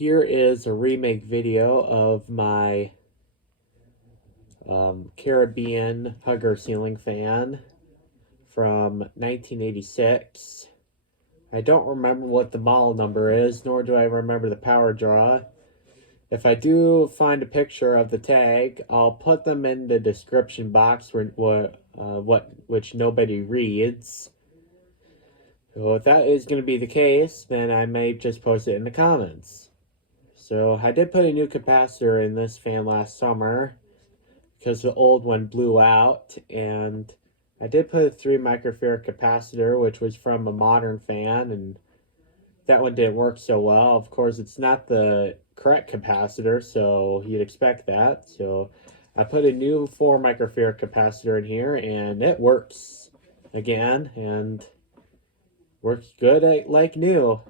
Here is a remake video of my Carribean Hugger Ceiling Fan from 1986. I don't remember what the model number is, nor do I remember the power draw. If I do find a picture of the tag, I'll put them in the description box which nobody reads. So if that is going to be the case, then I may just post it in the comments. So I did put a new capacitor in this fan last summer because the old one blew out, and I did put a 3 microfarad capacitor, which was from a modern fan, and that one didn't work so well. Of course, it's not the correct capacitor, so you'd expect that. So I put a new 4 microfarad capacitor in here, and it works again, and works good like new.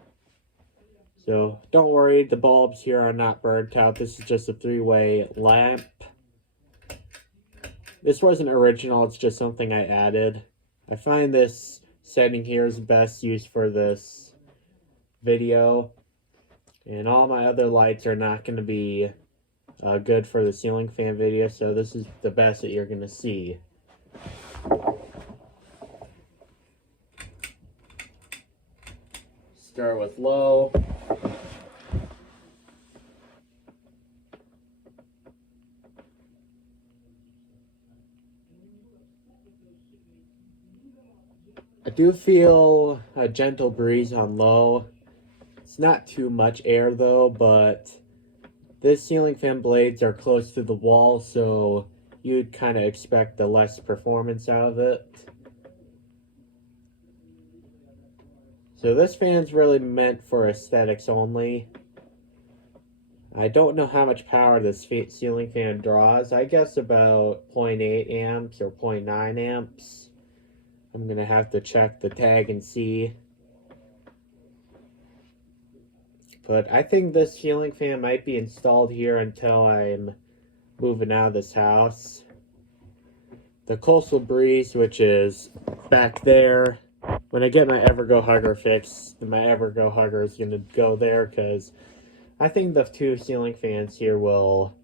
So don't worry, the bulbs here are not burnt out. This is just a 3-way lamp. This wasn't original, it's just something I added. I find this setting here is the best use for this video. And all my other lights are not going to be good for the ceiling fan video, so this is the best that you're going to see. Start with low. I do feel a gentle breeze on low. It's not too much air though, but this ceiling fan blades are close to the wall, so you'd kind of expect the less performance out of it. So this fan's really meant for aesthetics only. I don't know how much power this ceiling fan draws. I guess about 0.8 amps or 0.9 amps. I'm gonna have to check the tag and see. But I think this ceiling fan might be installed here until I'm moving out of this house. The coastal breeze, which is back there, when I get my Evergo Hugger fixed, my Evergo Hugger is going to go there, because I think the 2 ceiling fans here will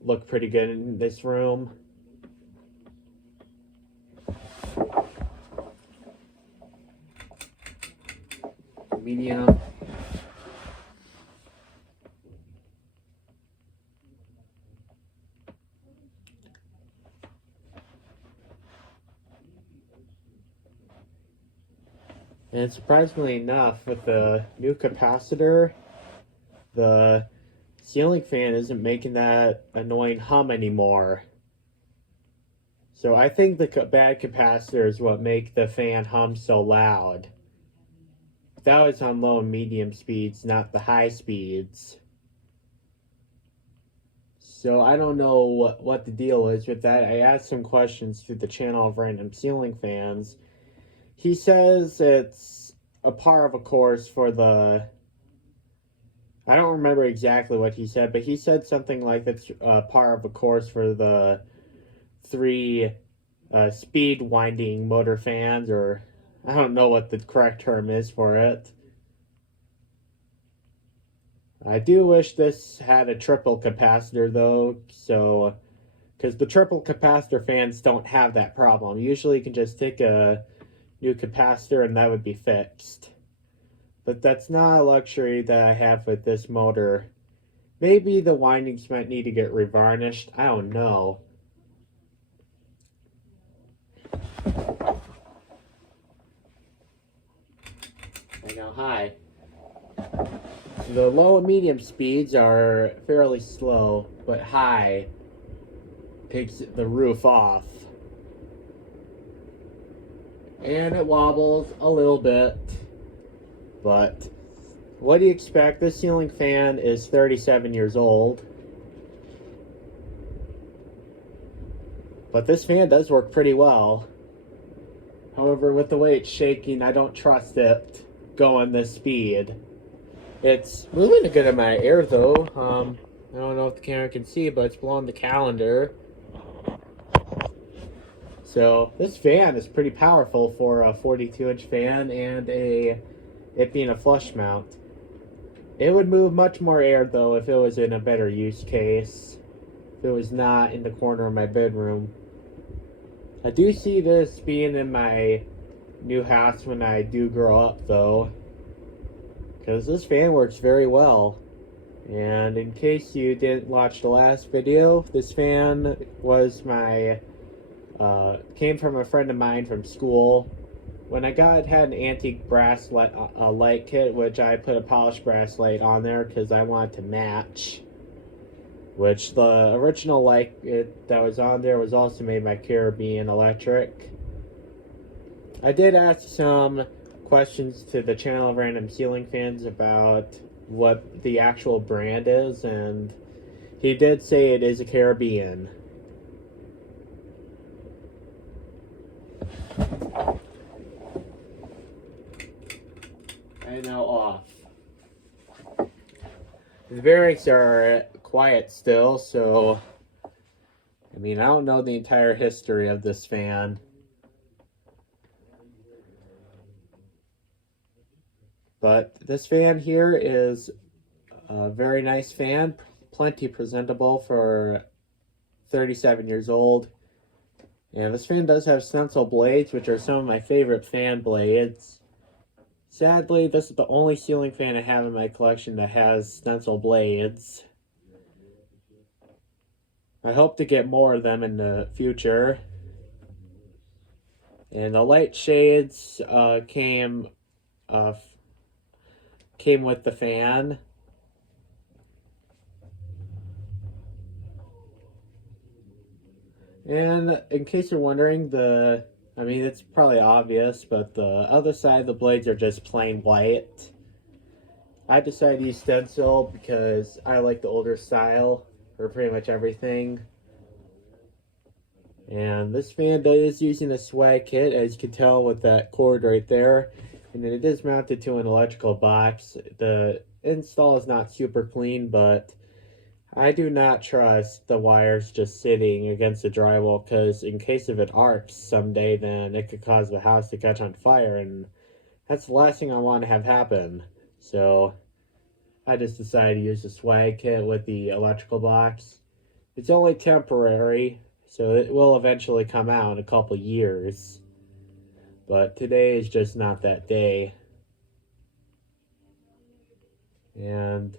look pretty good in this room. Medium. And surprisingly enough, with the new capacitor, the ceiling fan isn't making that annoying hum anymore. So I think the bad capacitor is what make the fan hum so loud. That was on low and medium speeds, not the high speeds. So I don't know what the deal is with that. I asked some questions to the channel of Random Ceiling Fans. He says it's a par of a course for the... I don't remember exactly what he said, but he said something like that's par of a course for the 3 speed winding motor fans, or I don't know what the correct term is for it. I do wish this had a triple capacitor though, so because the triple capacitor fans don't have that problem. Usually you can just take a new capacitor and that would be fixed. But that's not a luxury that I have with this motor. Maybe the windings might need to get revarnished. I don't know. I know, hi. The low and medium speeds are fairly slow, but high takes the roof off. And it wobbles a little bit, but what do you expect? This ceiling fan is 37 years old. But this fan does work pretty well. However, with the way it's shaking, I don't trust it going this speed. It's moving a good amount of air though. I don't know if the camera can see, but it's blowing the calendar. So this fan is pretty powerful for a 42-inch fan and it being a flush mount. It would move much more air though if it was in a better use case. If it was not in the corner of my bedroom. I do see this being in my new house when I do grow up though. Because this fan works very well. And in case you didn't watch the last video, this fan was came from a friend of mine from school. When I had an antique brass light kit, which I put a polished brass light on there because I wanted to match. Which the original light that was on there was also made by Carribean Electric. I did ask some questions to the channel of random ceiling fans about what the actual brand is, and he did say it is a Carribean. And now off. The bearings are quiet still, so I mean, I don't know the entire history of this fan. But this fan here is a very nice fan, plenty presentable for 37 years old. And this fan does have stencil blades, which are some of my favorite fan blades. Sadly, this is the only ceiling fan I have in my collection that has stencil blades. I hope to get more of them in the future. And the light shades came with the fan. And in case you're wondering, I mean, it's probably obvious, but the other side of the blades are just plain white. I decided to use stencil because I like the older style for pretty much everything. And this fan is using a swag kit, as you can tell with that cord right there. And it is mounted to an electrical box. The install is not super clean, but I do not trust the wires just sitting against the drywall, because in case if it arcs someday, then it could cause the house to catch on fire, and that's the last thing I want to have happen. So I just decided to use the swag kit with the electrical box. It's only temporary, so it will eventually come out in a couple years. But today is just not that day. And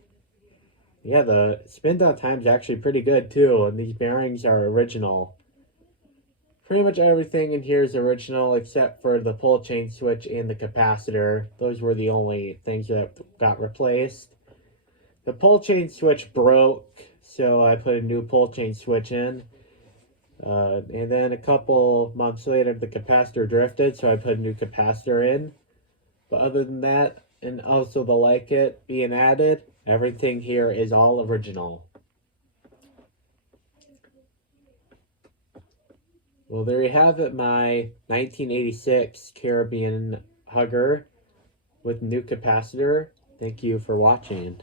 yeah, the spin down time is actually pretty good too, and these bearings are original. Pretty much everything in here is original except for the pull chain switch and the capacitor. Those were the only things that got replaced. The pull chain switch broke, so I put a new pull chain switch in. And then a couple months later, the capacitor drifted, so I put a new capacitor in. But other than that, and also the light kit being added, everything here is all original. Well, there you have it, my 1986 Carribean Hugger with new capacitor. Thank you for watching.